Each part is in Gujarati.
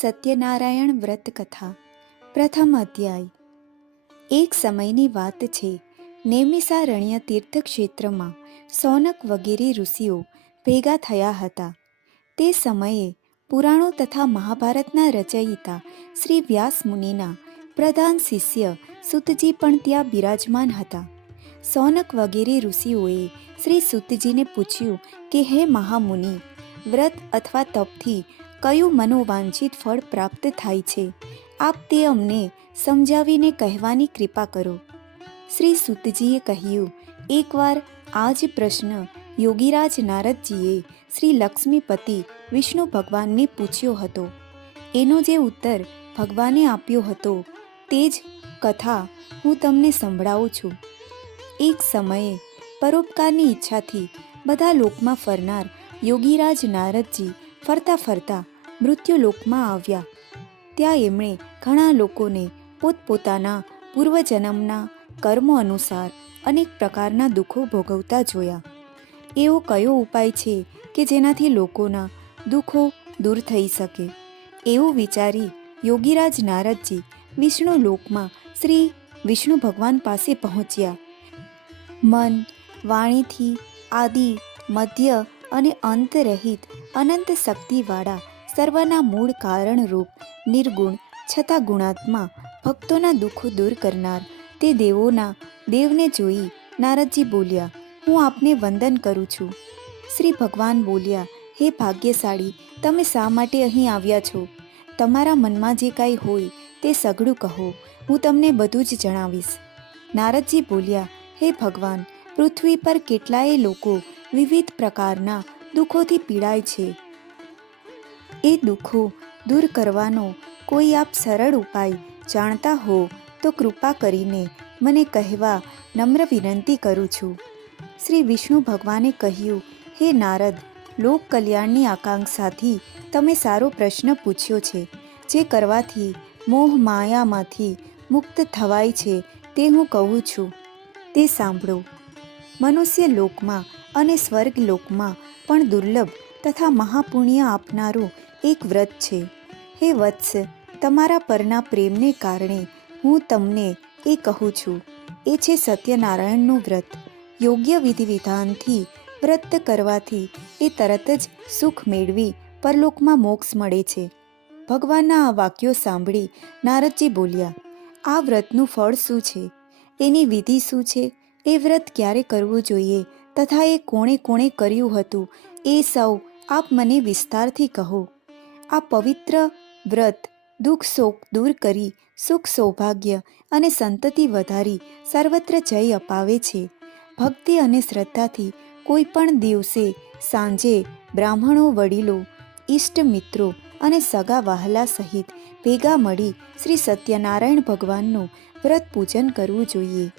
સત્યનારાયણ વ્રત કથા પ્રથમ અધ્યાય. એક સમયની વાત છે નેમિષારણ્ય તીર્થક્ષેત્રમાં સોનક વગેરે ઋષિઓ ભેગા થયા હતા. તે સમયે પુરાણો તથા મહાભારતના રચયિતા શ્રી વ્યાસ મુનિના પ્રધાન શિષ્ય સુતજી પણ ત્યાં બિરાજમાન હતા. સોનક વગેરે ઋષિઓએ શ્રી સુતજીને પૂછ્યું કે, હે મહામુનિ, વ્રત અથવા તપથી કયું મનોવાંછિત ફળ પ્રાપ્ત થાય છે, આપ તે અમને સમજાવીને કહેવાની કૃપા કરો. શ્રી સુતજીએ કહ્યું, એકવાર આ જ પ્રશ્ન યોગીરાજ નારદજીએ શ્રી લક્ષ્મીપતિ વિષ્ણુ ભગવાનને પૂછ્યો હતો. એનો જે ઉત્તર ભગવાને આપ્યો હતો, તે જ કથા હું તમને સંભળાવું છું. એક સમયે પરોપકારની ઈચ્છાથી બધા લોકમાં ફરનાર યોગીરાજ નારદજી ફરતા ફરતા મૃત્યુલોકમાં આવ્યા. ત્યાં એમણે ઘણા લોકોને પોતપોતાના પૂર્વજન્મના કર્મો અનુસાર અનેક પ્રકારના દુઃખો ભોગવતા જોયા. એવો કયો ઉપાય છે કે જેનાથી લોકોના દુઃખો દૂર થઈ શકે? એવું વિચારી યોગીરાજ નારદજી વિષ્ણુ લોકમાં શ્રી વિષ્ણુ ભગવાન પાસે પહોંચ્યા. મન, વાણીથી આદિ, મધ્ય અને અંતરહિત અનંત શક્તિવાળા સર્વના મૂળ કારણરૂપ, નિર્ગુણ છતાં ગુણાત્મા ભક્તોના દુઃખો દૂર કરનાર તે દેવોના દેવને જોઈ નારદજી બોલ્યા, હું આપને વંદન કરું છું. શ્રી ભગવાન બોલ્યા, હે ભાગ્યશાળી, તમે શા માટે અહીં આવ્યા છો? તમારા મનમાં જે કાંઈ હોય તે સઘળું કહો, હું તમને બધું જ જણાવીશ. નારદજી બોલ્યા, હે ભગવાન, પૃથ્વી પર કેટલાય લોકો વિવિધ પ્રકારના દુઃખોથી પીડાય છે. એ દુઃખો દૂર કરવાનો કોઈ આપ સરળ ઉપાય જાણતા હો તો કૃપા કરીને મને કહેવા નમ્ર વિનંતી કરું છું. શ્રી વિષ્ણુ ભગવાને કહ્યું, હે નારદ લોક કલ્યાણની આકાંક્ષાથી તમે સારો પ્રશ્ન પૂછ્યો છે, જે કરવાથી મોહ માયામાંથી મુક્ત થવાય છે તે હું કહું છું. તે સાંભળો. મનુષ્ય લોકમાં અને સ્વર્ગ લોકમાં પણ દુર્લભ તથા મહાપુણ્ય આપનારું એક વ્રત છે. હે વત્સ, તમારા પરના પ્રેમને કારણે હું તમને એ કહું છું. એ છે સત્યનારાયણનું વ્રત. યોગ્ય વિધિ વિધાનથી વ્રત કરવાથી એ તરત જ સુખ મેળવી પરલોકમાં મોક્ષ મળે છે. ભગવાનના આ વાક્યો સાંભળી નારદજી બોલ્યા, આ વ્રતનું ફળ શું છે? એની વિધિ શું છે? એ વ્રત ક્યારે કરવું જોઈએ? તથા એ કોણે કોણે કર્યું હતું? એ સૌ આપ મને વિસ્તારથી કહો. આ પવિત્ર, વ્રત, દુઃખ શોક દૂર કરી, સુખ સૌભાગ્ય અને સંતતિ વધારી સર્વત્ર જય અપાવે છે. ભક્તિ અને શ્રદ્ધાથી કોઈ પણ દિવસે સાંજે બ્રાહ્મણો, વડીલો, ઈષ્ટ મિત્રો અને સગા વહાલા સહિત ભેગા મળી શ્રી સત્યનારાયણ ભગવાનનું વ્રત પૂજન કરવું જોઈએ.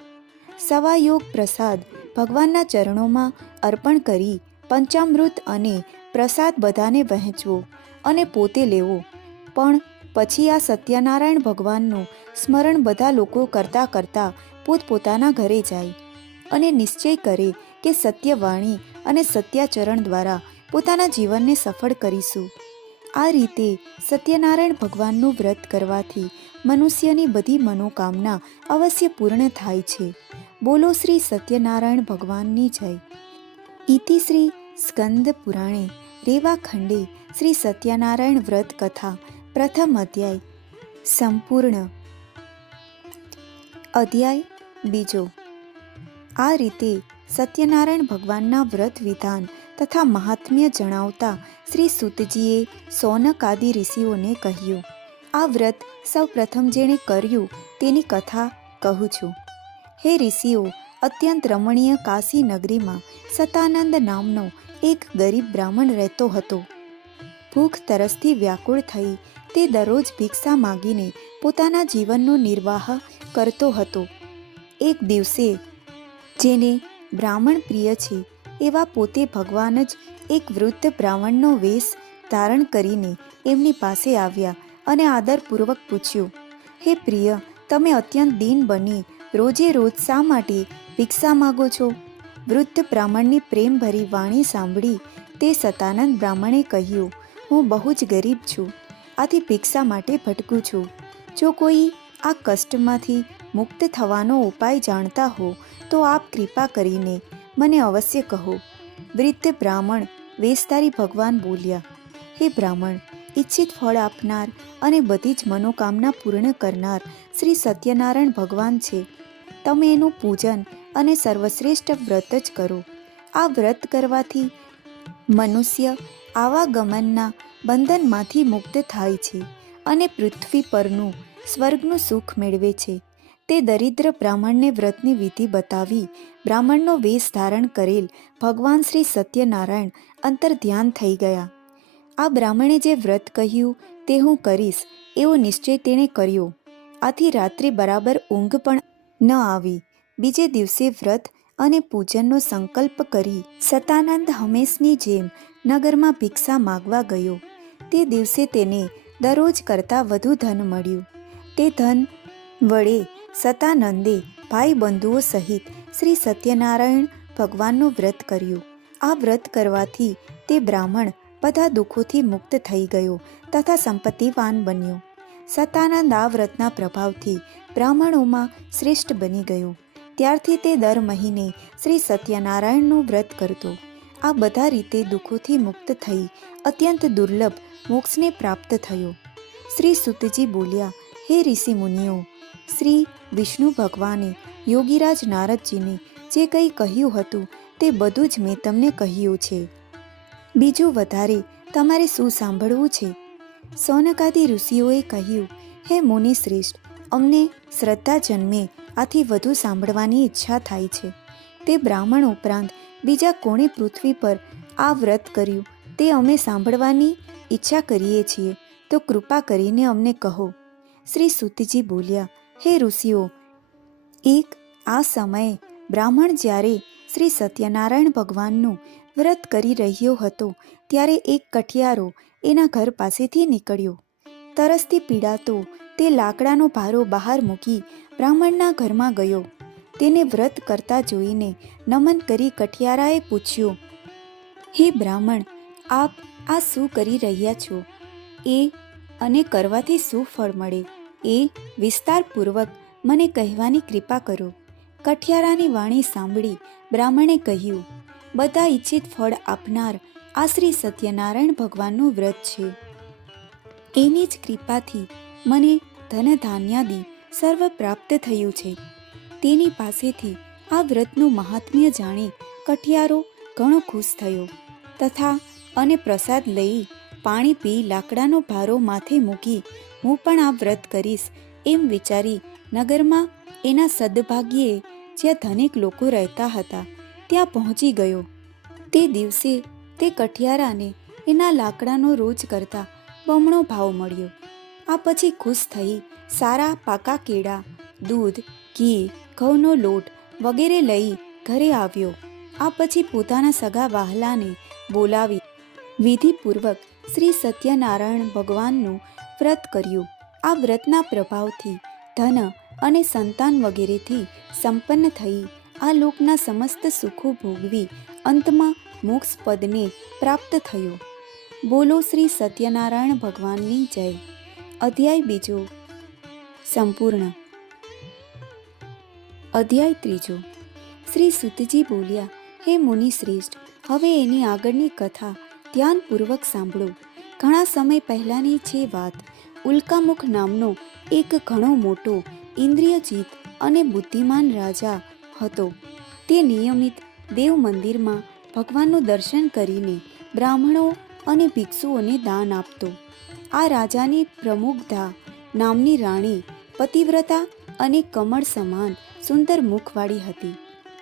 સવાયોગ પ્રસાદ ભગવાનના ચરણોમાં અર્પણ કરી પંચામૃત અને પ્રસાદ બધાને વહેંચવો અને પોતે લેવો. પણ પછી આ સત્યનારાયણ ભગવાનનું સ્મરણ બધા લોકો કરતા કરતા પોતપોતાના ઘરે જાય અને નિશ્ચય કરે કે સત્યવાણી અને સત્યાચરણ દ્વારા પોતાના જીવનને સફળ કરીશું. આ રીતે સત્યનારાયણ ભગવાનનું વ્રત કરવાથી મનુષ્યની બધી મનોકામના અવશ્ય પૂર્ણ થાય છે. બોલો શ્રી સત્યનારાયણ ભગવાનની જય. ઇતિ શ્રી સ્કંદ પુરાણે રેવા ખંડે શ્રી સત્યનારાયણ વ્રત કથા પ્રથમ અધ્યાય સંપૂર્ણ. અધ્યાય બીજો. આ રીતે સત્યનારાયણ ભગવાનના વ્રત વિધાન તથા મહાત્મ્ય જણાવતા શ્રી સુતજીએ સોનક આદિ ઋષિઓને કહ્યું આ વ્રત સૌ પ્રથમ જેણે કર્યું તેની કથા કહું છું. હે ઋષિઓ, અત્યંત રમણીય કાશી નગરીમાં સતાનંદ નામનો એક ગરીબ બ્રાહ્મણ રહેતો હતો. ભૂખ તરસથી વ્યાકુળ થઈ તે દરરોજ ભિક્ષા માગીને પોતાના જીવનનો નિર્વાહ કરતો હતો. એક દિવસે જેને બ્રાહ્મણ પ્રિય છે એવા પોતે ભગવાન જ એક વૃદ્ધ બ્રાહ્મણનો વેશ ધારણ કરીને એમની પાસે આવ્યા અને આદરપૂર્વક પૂછ્યું, હે પ્રિય, તમે અત્યંત દીન બની, રોજે રોજ શા માટે ભિક્ષા માગો છો? વૃદ્ધ બ્રાહ્મણની પ્રેમભરી વાણી સાંભળી તે સતાનંદ બ્રાહ્મણે કહ્યું, હું બહુ જ ગરીબ છું, આથી ભિક્ષા માટે ભટકું છું. જો કોઈ આ કષ્ટમાંથી મુક્ત થવાનો ઉપાય જાણતા હો, તો આપ કૃપા કરીને મને અવશ્ય કહો. વૃદ્ધ બ્રાહ્મણ વેસ્તારી ભગવાન બોલ્યા, હે બ્રાહ્મણ ઈચ્છિત ફળ આપનાર અને બધી જ મનોકામના પૂર્ણ કરનાર શ્રી સત્યનારાયણ ભગવાન છે. તમે એનું પૂજન અને સર્વશ્રેષ્ઠ વ્રત જ કરો. આ વ્રત કરવાથી મનુષ્ય આવાગમનના બંધનમાંથી મુક્ત થાય છે અને પૃથ્વી પરનું સ્વર્ગનું સુખ મેળવે છે. તે દરિદ્ર બ્રાહ્મણને વ્રતની વિધિ બતાવી બ્રાહ્મણનો વેશ ધારણ કરેલ ભગવાન શ્રી સત્યનારાયણ અંતર ધ્યાન થઈ ગયા. આ બ્રાહ્મણે જે વ્રત કહ્યું તે હું કરીશ, એવો નિશ્ચય તેણે કર્યો. આથી રાત્રે બરાબર ઊંઘ પણ ન આવી. બીજે દિવસે વ્રત અને પૂજનનો સંકલ્પ કરી સતાનંદ હંમેશની જેમ નગરમાં ભિક્ષા માગવા ગયો. તે દિવસે તેને દરરોજ કરતાં વધુ ધન મળ્યું. તે ધન વડે સતાનંદે ભાઈ બંધુઓ સહિત શ્રી સત્યનારાયણ ભગવાનનું વ્રત કર્યું. આ વ્રત કરવાથી તે બ્રાહ્મણ બધા દુઃખોથી મુક્ત થઈ ગયો તથા સંપત્તિવાન બન્યો. સતાના આ વ્રતના પ્રભાવથી બ્રાહ્મણોમાં શ્રેષ્ઠ બની ગયો. ત્યારથી તે દર મહિને શ્રી સત્યનારાયણનું વ્રત કરતો. આ બધા રીતે દુઃખોથી મુક્ત થઈ અત્યંત દુર્લભ મોક્ષને પ્રાપ્ત થયો. શ્રી સુતજી બોલ્યા, હે ઋષિ મુનિઓ, શ્રી વિષ્ણુ ભગવાને, યોગીરાજ નારદજીને જે કંઈ કહ્યું હતું તે બધું જ મેં તમને કહ્યું છે. બીજું વધારે તમારે શું સાંભળવું છે? સોનકાદી ઋષિઓએ કહ્યું, હે મુનિ શ્રેષ્ઠ અમને શ્રદ્ધા જન્મે આથી વધુ સાંભળવાની ઈચ્છા થાય છે. તે બ્રાહ્મણ ઉપરાંત બીજા કોણે પૃથ્વી પર આ વ્રત કર્યું, તે અમે સાંભળવાની ઈચ્છા કરીએ છીએ, તો કૃપા કરીને અમને કહો. શ્રી સુતજી બોલ્યા, હે ઋષિઓ, એક આ સમયે બ્રાહ્મણ જ્યારે શ્રી સત્યનારાયણ ભગવાનનું વ્રત કરી રહ્યો હતો ત્યારે એક કઠિયારો એના ઘર પાસેથી નીકળ્યો. તરસથી પીડાતો તે લાકડાનો ભારો બહાર મૂકી બ્રાહ્મણના ઘરમાં ગયો. તેને વ્રત કરતા જોઈને નમન કરી કઠિયારાએ પૂછ્યું, હે બ્રાહ્મણ, આપ આ શું કરી રહ્યા છો? એ અને કરવાથી શું ફળ મળે? એ વિસ્તારપૂર્વક મને કહેવાની કૃપા કરો. કઠિયારાની વાણી સાંભળી બ્રાહ્મણે કહ્યું બધા ઈચ્છિત ફળ આપનાર આ શ્રી સત્યનારાયણ ભગવાનનું વ્રત છે. એની જ કૃપાથી મને ધન ધાન્યાદિ સર્વ પ્રાપ્ત થયું છે. તેની પાસેથી આ વ્રતનું મહાત્મ્ય જાણી કઠિયારો ઘણો ખુશ થયો તથા અને પ્રસાદ લઈ પાણી પી લાકડાનો ભારો માથે મૂકી હું પણ આ વ્રત કરીશ એમ વિચારી નગરમાં એના સદભાગ્યે જ્યાં ધનિક લોકો રહેતા હતા ત્યાં પહોંચી ગયો. તે દિવસે તે કઠિયારાને એના લાકડાનો રોજ કરતા બમણો ભાવ મળ્યો. આ પછી ખુશ થઈ સારા પાકા કેળા, દૂધ, ઘી, ઘઉંનો લોટ વગેરે લઈ ઘરે આવ્યો. આ પછી પોતાના સગા વાહલાને બોલાવી વિધિપૂર્વક શ્રી સત્યનારાયણ ભગવાનનું વ્રત કર્યું. આ વ્રતના પ્રભાવથી ધન અને સંતાન વગેરેથી સંપન્ન થઈ આ લોકના સમસ્ત સુખો ભોગવી અંતમાં મોક્ષ પદને પ્રાપ્ત થયો. બોલો શ્રી સત્યનારાયણ ભગવાનની જય. અધ્યાય બીજો. સંપૂર્ણ. અધ્યાય ત્રીજો. શ્રી સુતજી બોલ્યા, હે મુનિ શ્રેષ્ઠ હવે એની આગળની કથા ધ્યાનપૂર્વક સાંભળો. ઘણા સમય પહેલાંની છે વાત. ઉલ્કામુખ નામનો એક ઘણો મોટો ઇન્દ્રિયજીત અને બુદ્ધિમાન રાજા હતો. તે નિયમિત દેવ મંદિરમાં ભગવાનનું દર્શન કરીને બ્રાહ્મણો અને ભિક્ષુઓને દાન આપતો. આ રાજાની પ્રમુખધા નામની રાણી પતિવ્રતા અને કમળ સમાન સુંદર મુખવાળી હતી.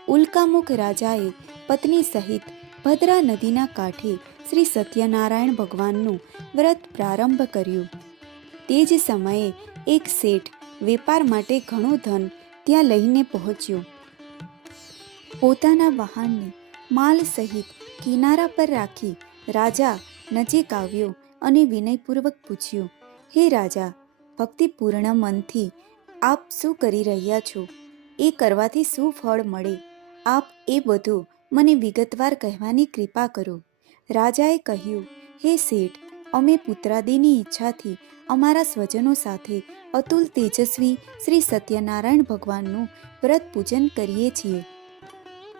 ઉલ્કામુખ રાજાએ પત્ની સહિત ભદ્રા નદીના કાંઠે શ્રી સત્યનારાયણ ભગવાનનું વ્રત પ્રારંભ કર્યું. તે જ સમયે એક શેઠ વેપાર માટે ઘણું ધન ત્યાં લઈને પહોંચ્યો. પોતાના વાહનને માલ સહિત કિનારા પર રાખી રાજા નજીક આવ્યો અને વિનયપૂર્વક પૂછ્યું, હે રાજા, ભક્તિપૂર્ણ મનથી આપ શું કરી રહ્યા છો? એ કરવાથી શું ફળ મળે? આપ એ બધું મને વિગતવાર કહેવાની કૃપા કરો. રાજાએ કહ્યું, હે શેઠ, અમે પુત્રાદિની ઈચ્છાથી અમારા સ્વજનો સાથે અતુલ તેજસ્વી શ્રી સત્યનારાયણ ભગવાનનું વ્રત પૂજન કરીએ છીએ.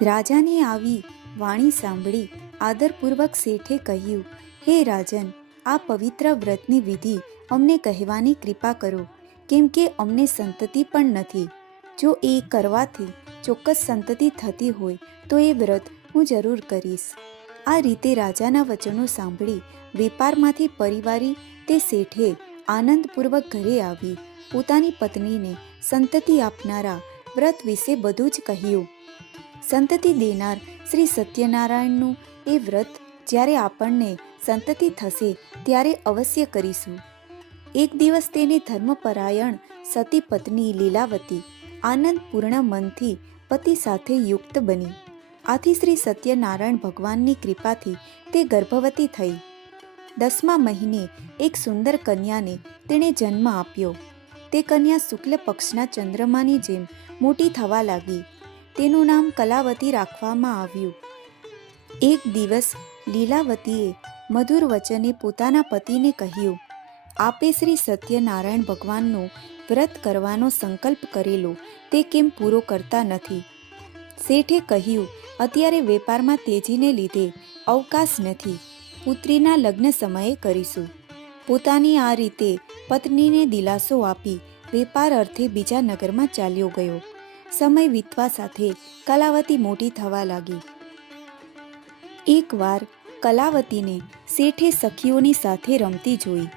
રાજાની આવી વાણી સાંભળી આદરપૂર્વક શેઠે કહ્યું, હે રાજન, આ પવિત્ર વ્રતની વિધિ અમને કહેવાની કૃપા કરો, કેમ કે અમને સંતતિ પણ નથી. જો એ કરવાથી ચોક્કસ સંતતિ થતી હોય, તો એ વ્રત હું જરૂર કરીશ. આ રીતે રાજાના વચનો સાંભળી વેપારમાંથી પરિવારી તે શેઠે આનંદપૂર્વક ઘરે આવી. પોતાની પત્નીને સંતતિ આપનારા વ્રત વિશે બધું જ કહ્યું. સંતતિ દેનાર શ્રી સત્યનારાયણનું એ વ્રત જ્યારે આપણને સંતતિ થશે ત્યારે અવશ્ય કરીશું. એક દિવસ તેની ધર્મપરાયણ સતી પત્ની લીલાવતી આનંદપૂર્ણ મનથી પતિ સાથે યુક્ત બની. આથી શ્રી સત્યનારાયણ ભગવાનની કૃપાથી તે ગર્ભવતી થઈ. દસમા મહિને એક સુંદર કન્યાને તેણે જન્મ આપ્યો. તે કન્યા શુક્લ પક્ષના ચંદ્રમાની જેમ મોટી થવા લાગી. તેનું નામ કલાવતી રાખવામાં આવ્યું. એક દિવસ લીલાવતીએ મધુર વચને પોતાના પતિને કહ્યું, આપે શ્રી સત્યનારાયણ ભગવાનનો વ્રત કરવાનો સંકલ્પ કરેલો, તે કેમ પૂરો કરતા નથી શેઠે કહ્યું, અત્યારે વેપારમાં તેજીને લીધે અવકાશ નથી, પુત્રીના લગ્ન સમયે કરીશું. પોતાની આ રીતે પત્નીને દિલાસો આપી વેપાર અર્થે બીજા નગરમાં ચાલ્યો ગયો. સમય વીતવા સાથે કલાવતી મોટી થવા લાગી. એકવાર કલાવતીને શેઠે સખીઓની સાથે રમતી જોઈ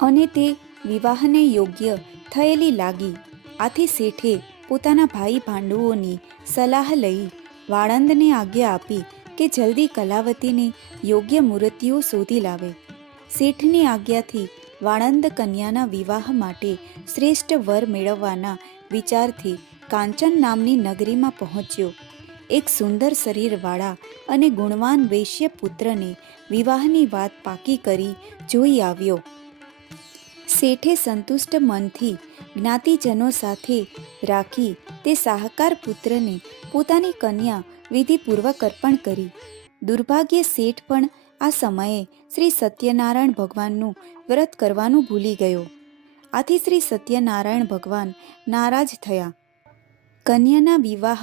અને તે વિવાહને યોગ્ય થયેલી લાગી. આથી શેઠે પોતાના ભાઈ ભાંડુઓની સલાહ લઈ વાળંદને આજ્ઞા આપી કે જલ્દી કલાવતીને યોગ્ય મૂર્તિઓ શોધી લાવે. શેઠની આજ્ઞાથી વાળંદ કન્યાના વિવાહ માટે શ્રેષ્ઠ વર મેળવવાના વિચારથી કાંચન નામની નગરીમાં પહોંચ્યો. એક સુંદર શરીરવાળા અને ગુણવાન વૈશ્ય પુત્રને વિવાહની વાત પાકી કરી જોઈ આવ્યો. શેઠે સંતુષ્ટ મનથી જ્ઞાતિજનો સાથે રાખી તે સાહકાર પુત્રને પોતાની કન્યા વિધિપૂર્વક અર્પણ કરી. દુર્ભાગ્ય શેઠ પણ આ સમયે શ્રી સત્યનારાયણ ભગવાનનું વ્રત કરવાનું ભૂલી ગયો. આથી શ્રી સત્યનારાયણ ભગવાન નારાજ થયા. કન્યાના વિવાહ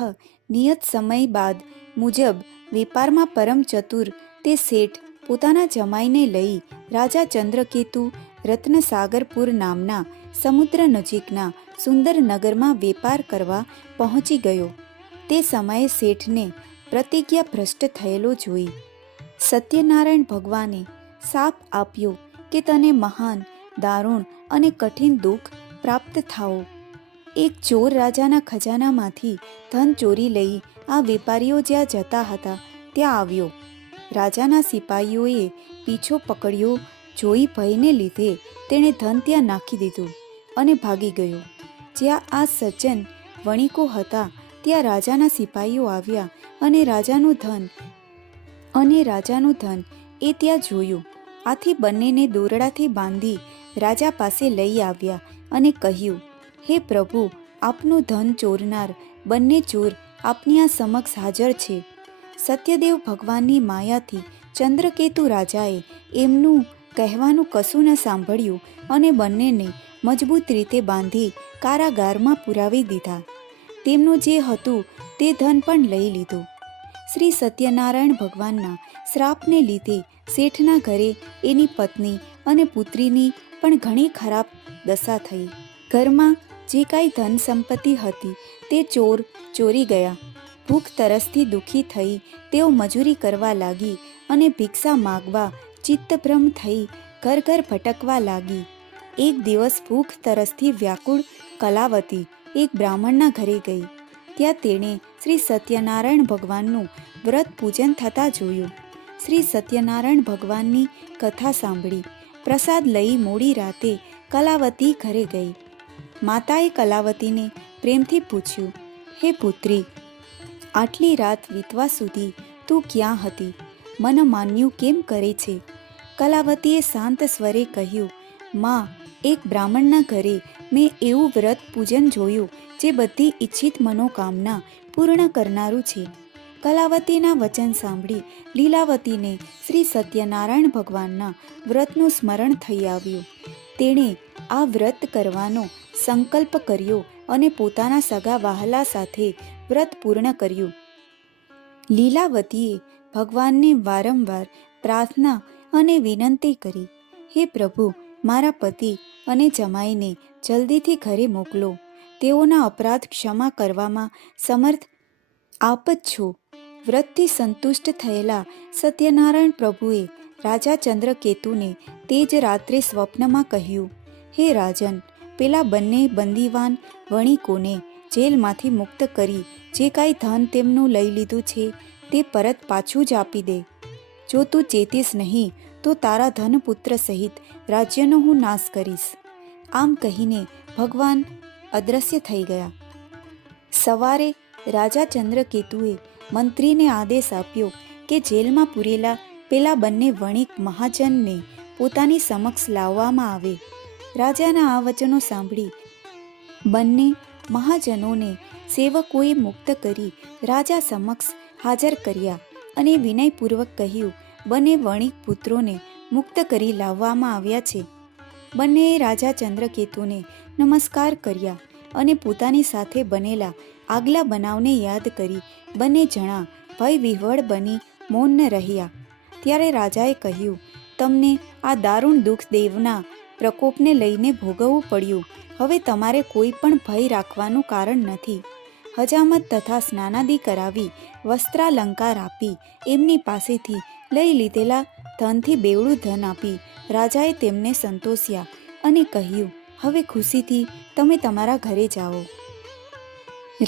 નિયત સમય બાદ મુજબ વેપારમાં પરમ ચતુર તે શેઠ પોતાના જમાઈને લઈ રાજા ચંદ્રકેતુ રત્નસાગરપુર નામના સમુદ્ર નજીકના સુંદર નગરમાં વેપાર કરવા પહોંચી ગયો. તે સમયે શેઠને પ્રતિજ્ઞા ભ્રષ્ટ થયેલો જોઈ. સત્યનારાયણ ભગવાને સાપ આપ્યો કે તને મહાન, દારૂણ અને કઠિન દુઃખ પ્રાપ્ત થાઓ. એક ચોર રાજાના ખજાનામાંથી ધન ચોરી લઈ આ વેપારીઓ જ્યાં જતા હતા, ત્યાં આવ્યો. રાજાના સિપાહીઓએ પીછો પકડ્યો, જોઈ ભયને લીધે તેણે ધન ત્યાં નાખી દીધું અને ભાગી ગયો. જ્યાં આ સજ્જન વણિકો હતા, ત્યાં રાજાના સિપાહીઓ આવ્યા અને રાજાનું ધન અને રાજાનું ધન એ ત્યાં જોયું. આથી બંનેને દોરડાથી બાંધી રાજા પાસે લઈ આવ્યા અને કહ્યું હે પ્રભુ, આપનું ધન ચોરનાર, બંને ચોર આપની આ સમક્ષ હાજર છે. સત્યદેવ ભગવાનની માયાથી ચંદ્રકેતુ રાજાએ એમનું કહેવાનું કશું ન સાંભળ્યું અને બંનેને મજબૂત રીતે બાંધી કારાગારમાં પુરાવી દીધા. તેમનું જે હતું તે ધન પણ લઈ લીધું. શ્રી સત્યનારાયણ ભગવાનના શ્રાપને લીધે શેઠના ઘરે એની પત્ની અને પુત્રીની પણ ઘણી ખરાબ દશા થઈ. ઘરમાં જે કાંઈ ધન સંપત્તિ હતી તે ચોર ચોરી ગયા. ભૂખ તરસથી દુઃખી થઈ, તેઓ મજૂરી કરવા લાગી અને ભિક્ષા માગવા ચિત્તભ્રમ થઈ ઘર ઘર ભટકવા લાગી. એક દિવસ ભૂખ તરસથી વ્યાકુળ કલાવતી એક બ્રાહ્મણના ઘરે ગઈ. ત્યાં તેણે શ્રી સત્યનારાયણ ભગવાનનું વ્રત પૂજન થતાં જોયું. શ્રી સત્યનારાયણ ભગવાનની કથા સાંભળી. પ્રસાદ લઈ મોડી રાતે કલાવતી ઘરે ગઈ. માતાએ કલાવતીને પ્રેમથી પૂછ્યું, હે પુત્રી, આટલી રાત વીતવા સુધી તું ક્યાં હતી? મન માન્યું કેમ કરે છે? કલાવતીએ શાંત સ્વરે કહ્યું, માં, એક બ્રાહ્મણના ઘરે મેં એવું વ્રત પૂજન જોયું જે બધી ઈચ્છિત મનોકામના પૂર્ણ કરનારું છે. કલાવતીના વચન સાંભળી લીલાવતીને શ્રી સત્યનારાયણ ભગવાનના વ્રતનું સ્મરણ થઈ આવ્યું. તેણે આ વ્રત કરવાનો સંકલ્પ કર્યો અને પોતાના સગા વાહલા સાથે વ્રત પૂર્ણ કર્યું. લીલાવતીએ ભગવાનને વારંવાર પ્રાર્થના અને વિનંતી કરી, હે પ્રભુ, મારા પતિ અને જમાઈને જલ્દીથી ઘરે મોકલો. તેઓના અપરાધ ક્ષમા કરવામાં સમર્થ આપ જ છો. વ્રતથી સંતુષ્ટ થયેલા સત્યનારાયણ પ્રભુએ રાજા ચંદ્રકેતુને તે જ રાત્રે સ્વપ્નમાં કહ્યું, હે રાજન પેલા બંને બંદીવાન વણિકોને જેલમાંથી મુક્ત કરી જે કાંઈ ધન તેમનું લઈ લીધું છે તે પરત પાછું જ આપી દે. જો તું ચેતીશ નહીં, તો તારા ધનપુત્ર સહિત રાજ્યનો હું નાશ કરીશ. આમ કહીને ભગવાન અદ્રશ્ય થઈ ગયા. સવારે રાજા ચંદ્રકેતુએ મંત્રીને આદેશ આપ્યો કે જેલમાં પૂરેલા પેલા બંને વણિક મહાજનને પોતાની સમક્ષ લાવવામાં આવે. રાજાના આ વચનો સાંભળી બંને મહાજનોને સેવકોએ મુક્ત કરી રાજા સમક્ષ હાજર કર્યા અને વિનયપૂર્વક કહ્યું, બંને વણિક પુત્રોને મુક્ત કરી લાવવામાં આવ્યા છે. બંનેએ રાજા ચંદ્રકેતુને નમસ્કાર કર્યા અને પોતાની સાથે બનેલા આગલા બનાવને યાદ કરી બંને જણા ભય વિહવળ બની મૌન રહ્યા. ત્યારે રાજાએ કહ્યું, તમને આ દારૂણ દુઃખ દેવના પ્રકોપને લઈને ભોગવવું પડ્યું. હવે તમારે કોઈ પણ ભય રાખવાનું કારણ નથી. હજામત તથા સ્નાનાદિ કરાવી, વસ્ત્રાલંકાર આપી, એમની પાસેથી લઈ લીધેલા ધનથી બેવડું ધન આપી, રાજાએ તેમને સંતોષ્યા અને કહ્યું, હવે ખુશીથી તમે તમારા ઘરે જાઓ.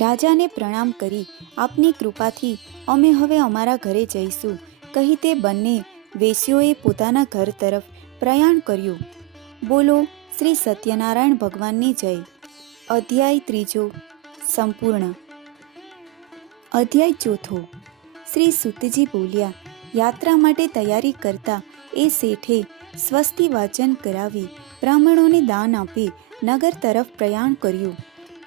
રાજાને પ્રણામ કરી, આપની કૃપાથી અમે હવે અમારા ઘરે જઈશું. કહી તે બંને વેશ્યોએ પોતાના ઘર તરફ પ્રયાણ કર્યું. બોલો શ્રી સત્યનારાયણ ભગવાનની જય. અધ્યાય ત્રીજો, સંપૂર્ણ. અધ્યાય ચોથો, શ્રી સુતજી બોલ્યા, યાત્રા માટે તૈયારી કરતા એ શેઠે સ્વસ્તિ વાચન કરાવી, બ્રાહ્મણોને દાન આપી, નગર તરફ પ્રયાણ કર્યું.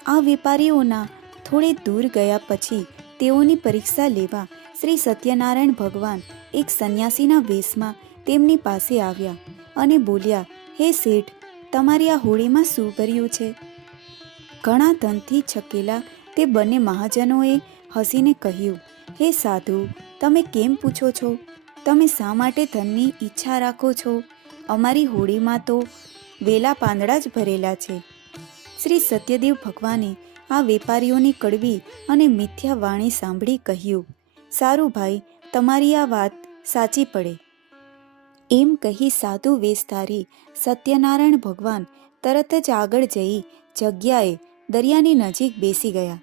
આ વેપારીઓના થોડે દૂર ગયા પછી તેઓની પરીક્ષા લેવા શ્રી સત્યનારાયણ ભગવાન એક સંન્યાસીના વેશમાં તેમની પાસે આવ્યા અને બોલ્યા હે શેઠ, તમારી આ હોળીમાં શું કર્યું છે? ઘણા ધનથી છકેલા તે બંને મહાજનોએ હસીને કહ્યું, હે સાધુ, તમે કેમ પૂછો છો? તમે શા માટે ધનની ઈચ્છા રાખો છો? અમારી હોળીમાં તો વેલા પાંદડા જ ભરેલા છે. શ્રી સત્યદેવ ભગવાને આ વેપારીઓની કડવી અને મિથ્યા વાણી સાંભળી કહ્યું, સારું ભાઈ, તમારી આ વાત સાચી પડે. એમ કહી સાધુ વેશધારી સત્યનારાયણ ભગવાન તરત જ આગળ જઈ જગ્યાએ દરિયાની નજીક બેસી ગયા.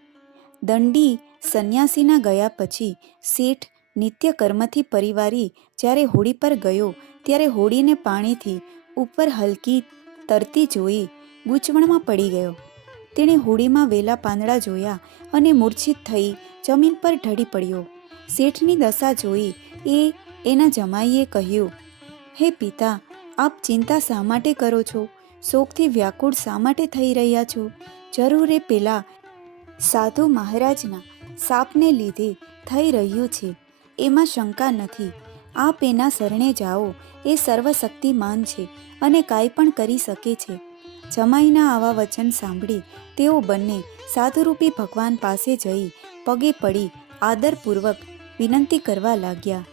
દંડી સંન્યાસીના ગયા પછી શેઠ નિત્ય કર્મથી પરિવારી જ્યારે હોડી પર ગયો, ત્યારે હોડીને પાણીથી ઉપર હલકી તરતી જોઈ ગૂંચવણમાં પડી ગયો. તેણે હોડીમાં વેલા પાંદડા જોયા અને મૂર્છિત થઈ જમીન પર ઢળી પડ્યો. શેઠની દશા જોઈ એ એના જમાઈએ કહ્યું હે પિતા, આપ ચિંતા શા માટે કરો છો? શોકથી વ્યાકુળ શા માટે થઈ રહ્યા છો? જરૂર એ પેલા સાધુ મહારાજના સાપને લીધે થઈ રહ્યું છે, એમાં શંકા નથી. આપ એના શરણે જાઓ, એ સર્વશક્તિમાન છે અને કાંઈ પણ કરી શકે છે. જમાઈના આવા વચન સાંભળી તેઓ બંને સાધુરૂપી ભગવાન પાસે જઈ પગે પડી આદરપૂર્વક વિનંતી કરવા લાગ્યા.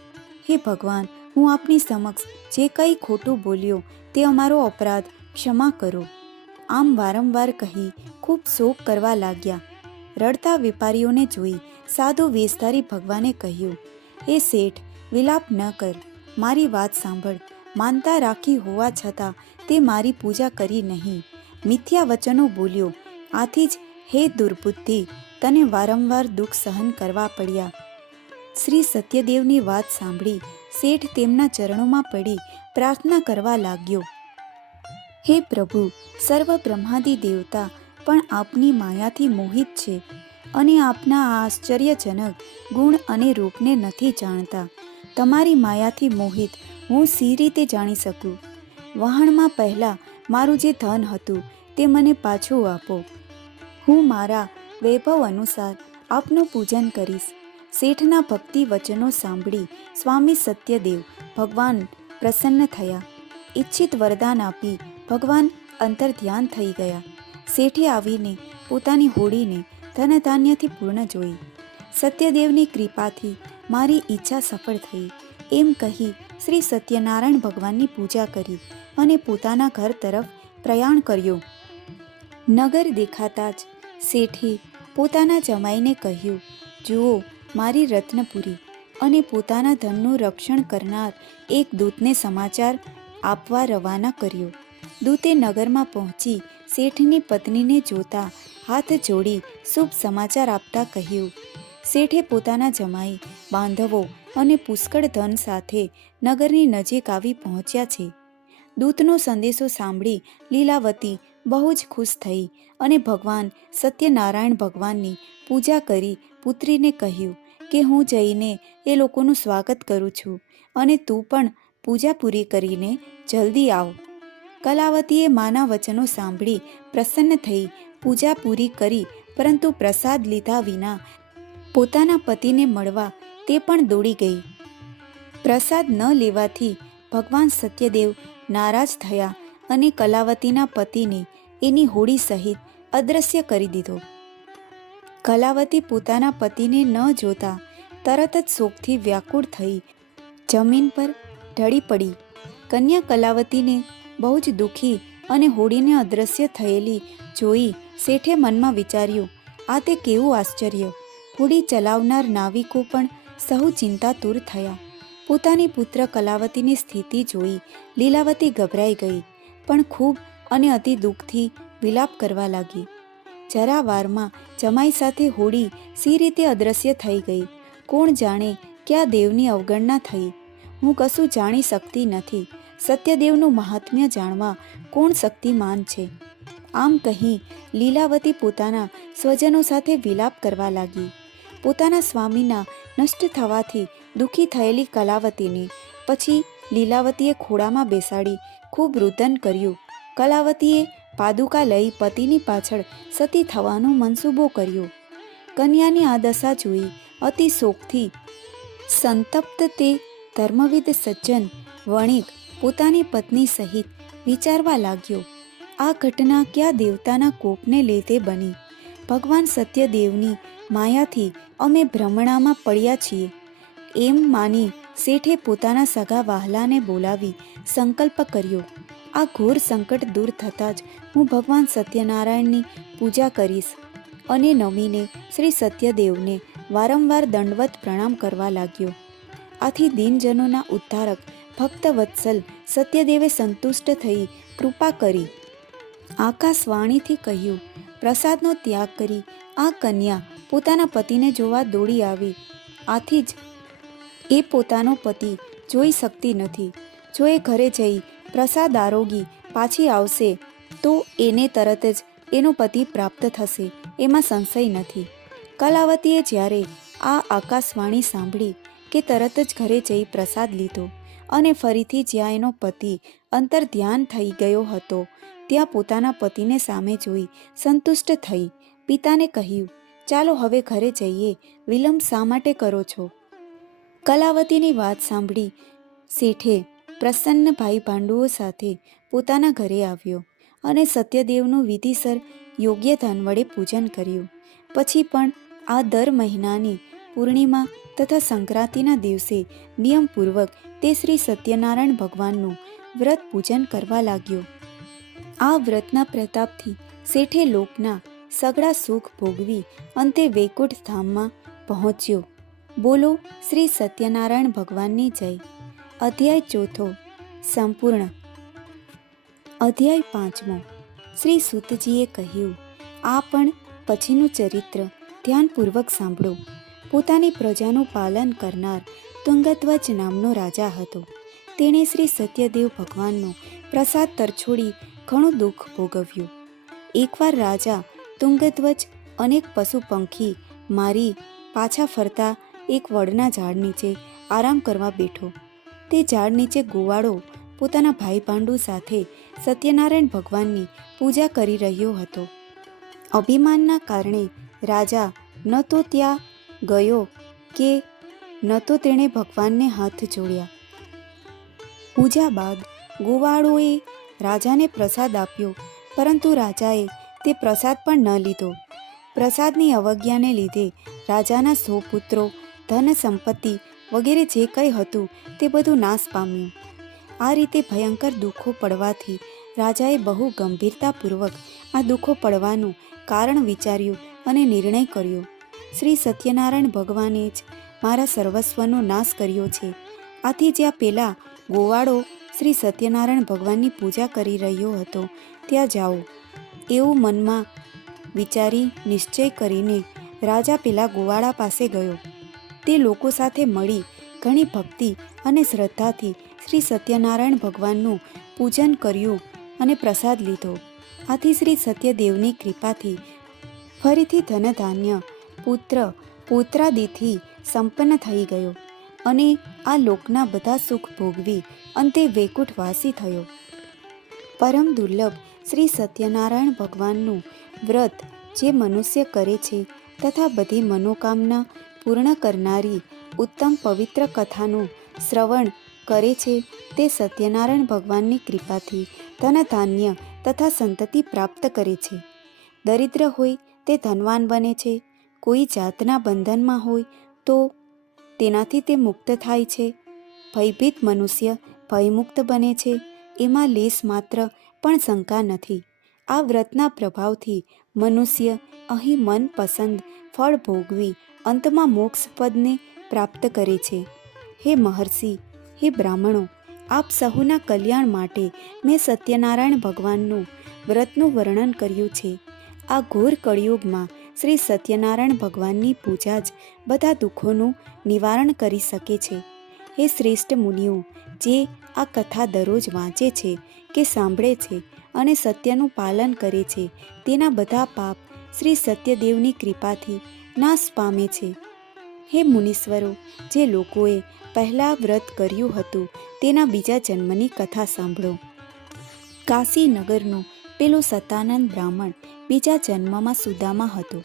હે ભગવાન, હું આપની સમક્ષ જે કંઈ ખોટું બોલ્યો તે અમારો અપરાધ. ક્ષમા કરો. આમ વારંવાર કહી ખૂબ શોક કરવા લાગ્યા. રડતા વેપારીઓને જોઈ સાધુ વેશધારી ભગવાને કહ્યું એ શેઠ, વિલાપ ન કર. મારી વાત સાંભળ. માનતા રાખી હોવા છતાં તે મારી પૂજા કરી નહીં. મિથ્યા વચનો બોલ્યો, આથી જ, હે દુર્બુદ્ધિ, તને વારંવાર દુઃખ સહન કરવા પડ્યા. શ્રી સત્યદેવની વાત સાંભળી શેઠ તેમના ચરણોમાં પડી પ્રાર્થના કરવા લાગ્યો. હે પ્રભુ, સર્વ બ્રહ્માદિ દેવતા પણ આપની માયાથી મોહિત છે અને આપના આ આશ્ચર્યજનક ગુણ અને રૂપને નથી જાણતા. તમારી માયાથી મોહિત હું સી રીતે જાણી શકું? વહાણમાં પહેલાં મારું જે ધન હતું તે મને પાછું આપો. હું મારા વૈભવ અનુસાર આપનું પૂજન કરીશ. શેઠના ભક્તિ વચનો સાંભળી સ્વામી સત્યદેવ ભગવાન પ્રસન્ન થયા. ઈચ્છિત વરદાન આપી ભગવાન અંતર ધ્યાન થઈ ગયા. શેઠે આવીને પોતાની હોડીને ધનધાન્યથી પૂર્ણ જોઈ. સત્યદેવની કૃપાથી મારી ઈચ્છા સફળ થઈ. એમ કહી શ્રી સત્યનારાયણ ભગવાનની પૂજા કરી અને પોતાના ઘર તરફ પ્રયાણ કર્યું. નગર દેખાતા જ શેઠે પોતાના જમાઈને કહ્યું, જુઓ મારી રત્નપુરી અને પોતાના ધનનું રક્ષણ કરનાર એક દૂતને સમાચાર આપવા રવાના કર્યો. દૂતે નગરમાં પહોંચી શેઠની પત્નીને જોતા હાથ જોડી શુભ સમાચાર આપતા કહ્યું, શેઠે પોતાના જમાઈ, બાંધવો અને પુષ્કળ ધન સાથે નગરની નજીક આવી પહોંચ્યા છે. દૂતનો સંદેશો સાંભળી લીલાવતી બહુ જ ખુશ થઈ અને ભગવાન સત્યનારાયણ ભગવાનની પૂજા કરી પુત્રીને કહ્યું કે હું જઈને એ લોકોનું સ્વાગત કરું છું અને તું પણ પૂજા પૂરી કરીને જલ્દી આવ. કલાવતીએ માના વચનો સાંભળી પ્રસન્ન થઈ પૂજા પૂરી કરી પરંતુ પ્રસાદ લીધા વિના પોતાના પતિને મળવા તે પણ દોડી ગઈ. પ્રસાદ ન લેવાથી ભગવાન સત્યદેવ નારાજ થયા અને કલાવતીના પતિને એની હોડી સહિત અદૃશ્ય કરી દીધો. કલાવતી પોતાના પતિને ન જોતા તરત જ શોકથી વ્યાકુળ થઈ. જમીન પર ઢળી પડી. કન્યા કલાવતીને બહુ જ દુઃખી અને હોડીને અદૃશ્ય થયેલી જોઈ શેઠે મનમાં વિચાર્યું, આ તે કેવું આશ્ચર્ય! હોડી ચલાવનાર નાવિકો પણ સહુ ચિંતાતુર થયા. પોતાની પુત્ર કલાવતીની સ્થિતિ જોઈ લીલાવતી ગભરાઈ ગઈ, પણ ખૂબ અને અતિ દુઃખથી વિલાપ કરવા લાગી. જરા વારમાં જમાઈ સાથે હોડી સી રીતે અદૃશ્ય થઈ ગઈ. કોણ જાણે ક્યાં દેવની અવગણના થઈ? હું કશું જાણી શકતી નથી. સત્યદેવનું મહાત્મ્ય જાણવા કોણ શક્તિમાન છે? આમ કહી લીલાવતી પોતાના સ્વજનો સાથે વિલાપ કરવા લાગી. પોતાના સ્વામીના નષ્ટ થવાથી દુઃખી થયેલી કલાવતીને પછી લીલાવતીએ ખોળામાં બેસાડી ખૂબ રુદન કર્યું. કલાવતીએ પાદુકા લઈ પતિની પાછળ સતી થવાનો મનસૂબો કર્યો. કન્યાની આ દશા જોઈ અતિ શોકથી સંતપ્ત તે ધર્મવિદ સજ્જન વણિક પોતાની પત્ની સહિત વિચારવા લાગ્યો, આ ઘટના ક્યાં દેવતાના કોપને લીધે બની? ભગવાન સત્યદેવની માયાથી અમે ભ્રમણામાં પડ્યા છીએ. એમ માની શેઠે પોતાના સગા વહાલાને બોલાવી સંકલ્પ કર્યો. આ ઘોર સંકટ દૂર થતાં જ હું ભગવાન સત્યનારાયણની પૂજા કરીશ અને નમીને શ્રી સત્યદેવને વારંવાર દંડવત પ્રણામ કરવા લાગ્યો. આથી દિનજનોના ઉદ્ધારક ભક્ત વત્સલ સત્યદેવે સંતુષ્ટ થઈ કૃપા કરી. આકાશવાણીથી કહ્યું, પ્રસાદનો ત્યાગ કરી આ કન્યા પોતાના પતિને જોવા દોડી આવી. આથી જ એ પોતાનો પતિ જોઈ શકતી નથી. જો એ ઘરે જઈ પ્રસાદ આરોગી પાછી આવશે, તો એને તરત જ એનો પતિ પ્રાપ્ત થશે, એમાં સંશય નથી. કલાવતીએ જ્યારે આ આકાશવાણી સાંભળી કે તરત જ ઘરે જઈ પ્રસાદ લીધો અને ફરીથી જ્યાં એનો પતિ અંતર ધ્યાન થઈ ગયો હતો, ત્યાં પોતાના પતિને સામે જોઈ સંતુષ્ટ થઈ. પિતાને કહ્યું, ચાલો હવે ઘરે જઈએ, વિલંબ શા માટે કરો છો? કલાવતીની વાત સાંભળી શેઠે પ્રસન્ન ભાઈ પાંડુઓ સાથે પોતાના ઘરે આવ્યો અને સત્યદેવનું વિધિસર યોગ્ય ધન વડે પૂજન કર્યું. પછી પણ આ દર મહિનાની પૂર્ણિમા તથા સંક્રાંતિના દિવસે નિયમપૂર્વક તે શ્રી સત્યનારાયણ ભગવાનનું વ્રત પૂજન કરવા લાગ્યો. આ વ્રતના પ્રતાપથી શેઠે લોકના સગળા સુખ ભોગવી અંતે વૈકુંઠ ધામમાં પહોંચ્યો. બોલો શ્રી સત્યનારાયણ ભગવાનની જય. અધ્યાય ચોથો, સંપૂર્ણ. અધ્યાય પાંચમો, શ્રી સુતજીએ કહ્યું, આ પણ પછીનું ચરિત્ર. ધ્યાનપૂર્વક સાંભળો. પોતાની પ્રજાનું પાલન કરનાર તુંગધ્વજ નામનો રાજા હતો. તેણે શ્રી સત્યદેવ ભગવાનનો પ્રસાદ તરછોડી ઘણું દુઃખ ભોગવ્યું. એકવાર રાજા તુંગધ્વજ અનેક પશુ પંખી મારી પાછા ફરતા એક વડના ઝાડ નીચે આરામ કરવા બેઠો. તે ઝાડ નીચે ગોવાળો પોતાના ભાઈ પાંડુ સાથે સત્યનારાયણ ભગવાનની પૂજા કરી રહ્યો હતો. અભિમાનના કારણે રાજા ન તો ત્યાં ગયો કે ન તો તેણે ભગવાનને હાથ જોડ્યા. પૂજા બાદ ગોવાળોએ રાજાને પ્રસાદ આપ્યો, પરંતુ રાજાએ તે પ્રસાદ પણ ન લીધો. પ્રસાદની અવજ્ઞાને લીધે રાજાના સો પુત્રો ધન સંપત્તિ વગેરે જે કંઈ હતું તે બધું નાશ પામ્યું. આ રીતે ભયંકર દુઃખો પડવાથી રાજાએ બહુ ગંભીરતાપૂર્વક આ દુઃખો પડવાનું કારણ વિચાર્યું અને નિર્ણય કર્યો. શ્રી સત્યનારાયણ ભગવાને જ મારા સર્વસ્વનો નાશ કર્યો છે. આથી જ્યાં પેલા ગોવાળો શ્રી સત્યનારાયણ ભગવાનની પૂજા કરી રહ્યો હતો, ત્યાં જાઓ. એવું મનમાં વિચારી નિશ્ચય કરીને રાજા પેલા ગોવાળા પાસે ગયો. તે લોકો સાથે મળી ઘણી ભક્તિ અને શ્રદ્ધાથી શ્રી સત્યનારાયણ ભગવાનનું પૂજન કર્યું અને પ્રસાદ લીધો. આથી શ્રી સત્યદેવની કૃપાથી ફરીથી ધનધાન્ય પુત્ર પુત્રાદિથી સંપન્ન થઈ ગયો અને આ લોકના બધા સુખ ભોગવી અંતે વૈકુંઠવાસી થયો. પરમ દુર્લભ શ્રી સત્યનારાયણ ભગવાનનું વ્રત જે મનુષ્ય કરે છે તથા બધી મનોકામના પૂર્ણ કરનારી ઉત્તમ પવિત્ર કથાનું શ્રવણ કરે છે તે સત્યનારાયણ ભગવાનની કૃપાથી ધન ધાન્ય તથા સંતતિ પ્રાપ્ત કરે છે. દરિદ્ર હોય તે ધનવાન બને છે. કોઈ જાતના બંધનમાં હોય તો તેનાથી તે મુક્ત થાય છે. ભયભીત મનુષ્ય ભયમુક્ત બને છે. એમાં લેશ માત્ર પણ શંકા નથી. આ વ્રતના પ્રભાવથી મનુષ્ય અહીં મનપસંદ ફળ ભોગવી અંતમાં મોક્ષ પદને પ્રાપ્ત કરે છે. હે મહર્ષિ, હે બ્રાહ્મણો, આપ સહુના કલ્યાણ માટે મેં સત્યનારાયણ ભગવાનનું વ્રતનું વર્ણન કર્યું છે. આ ઘોર કળિયુગમાં શ્રી સત્યનારાયણ ભગવાનની પૂજા જ બધા દુઃખોનું નિવારણ કરી શકે છે. હે શ્રેષ્ઠ મુનિઓ, જે આ કથા દરરોજ વાંચે છે, કે સાંભળે છે અને સત્યનું પાલન કરે છે, તેના બધા પાપ શ્રી સત્યદેવની કૃપાથી નાશ પામે છે. હે મુનીશ્વરો જે લોકોએ પહેલાં વ્રત કર્યું હતું, તેના બીજા જન્મની કથા સાંભળો. કાશીનગરનો પેલો સતાનંદ બ્રાહ્મણ બીજા જન્મમાં સુદામા હતો.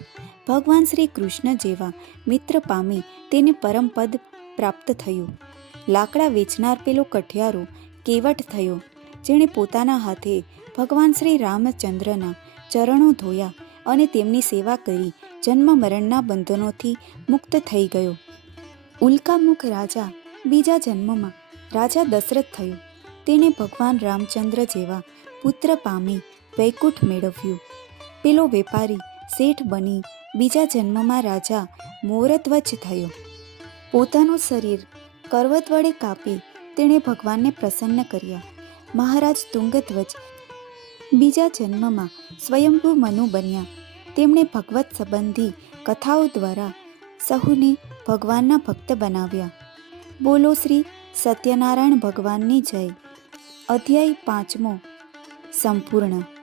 ભગવાન શ્રી કૃષ્ણ જેવા મિત્ર પામી તેને પરમપદ પ્રાપ્ત થયું. લાકડા વેચનાર પેલો કઠિયારો કેવટ થયો, જેણે પોતાના હાથે ભગવાન શ્રી રામચંદ્રના ચરણો ધોયા અને તેમની સેવા કરી જન્મ મરણના બંધનોથી મુક્ત થઈ ગયો. ઉલ્કામુખ રાજા બીજા જન્મમાં રાજા દશરથ થયો. તેણે ભગવાન રામચંદ્ર જેવા પુત્ર પામી વૈકુંઠ મેળવ્યું. પેલો વેપારી શેઠ બની બીજા જન્મમાં રાજા મોરધ્વજ થયો. પોતાનું શરીર કરવત વડે કાપી તેણે ભગવાનને પ્રસન્ન કર્યા. મહારાજ તુંગધ્વજ બીજા જન્મમાં સ્વયંભૂ મનુ બન્યા. તેમણે ભગવત સંબંધી કથાઓ દ્વારા સહુને ભગવાનના ભક્ત બનાવ્યા. બોલો શ્રી સત્યનારાયણ ભગવાનની જય. અધ્યાય પાંચમો. સંપૂર્ણ.